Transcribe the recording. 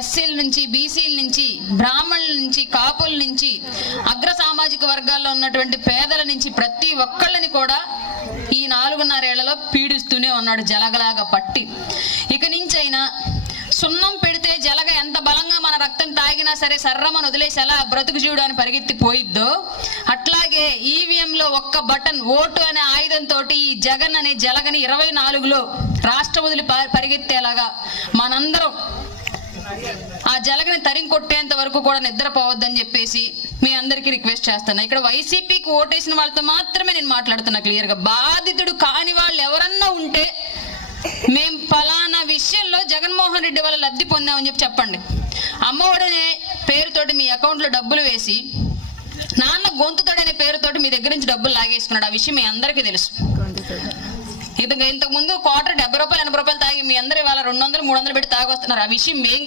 ఎస్సీల నుంచి, బీసీల నుంచి, బ్రాహ్మణుల నుంచి, కాపుల నుంచి, అగ్ర సామాజిక వర్గాల్లో ఉన్నటువంటి పేదల నుంచి ప్రతి ఒక్కళ్ళని కూడా ఈ 4.5 ఏళ్లలో పీడిస్తూనే ఉన్నాడు జలగలాగా పట్టి. ఇక నుంచి అయినా సున్నం పెడితే జలగ ఎంత బలంగా మన రక్తం తాగినా సరే సర్రమని వదిలేసి ఎలా బ్రతుకు జీవుడు అని పరిగెత్తి పోయిద్దో, అట్లాగే ఈవీఎంలో ఒక్క బటన్ ఓటు అనే ఆయుధంతో ఈ జగన్ అనే జలగని 24లో రాష్ట్రం వదిలి పరిగెత్తేలాగా మనందరం ఆ జలగని తరిం కొట్టేంత వరకు కూడా నిద్రపోవద్దని చెప్పేసి మీ అందరికీ రిక్వెస్ట్ చేస్తాను. ఇక్కడ వైసీపీకి ఓటేసిన వాళ్ళతో మాత్రమే నేను మాట్లాడుతున్నా క్లియర్గా. బాధితుడు కాని వాళ్ళు ఎవరన్నా ఉంటే మేం ఫలానా విషయంలో జగన్మోహన్ రెడ్డి వల్ల లబ్ధి పొందామని చెప్పండి. అమ్మఒడనే పేరుతోటి మీ అకౌంట్లో డబ్బులు వేసి నాన్న గొంతుతోడనే పేరుతోటి మీ దగ్గర నుంచి డబ్బులు లాగేసుకున్నాడు. ఆ విషయం మీ అందరికీ తెలుసు. ఇంతకు ముందు క్వార్టర్ 70 రూపాయలు 80 రూపాయలు తాగి మీ అందరూ ఇవాళ 200 300 పెట్టి తాగొస్తున్నారు. ఆ విషయం మేం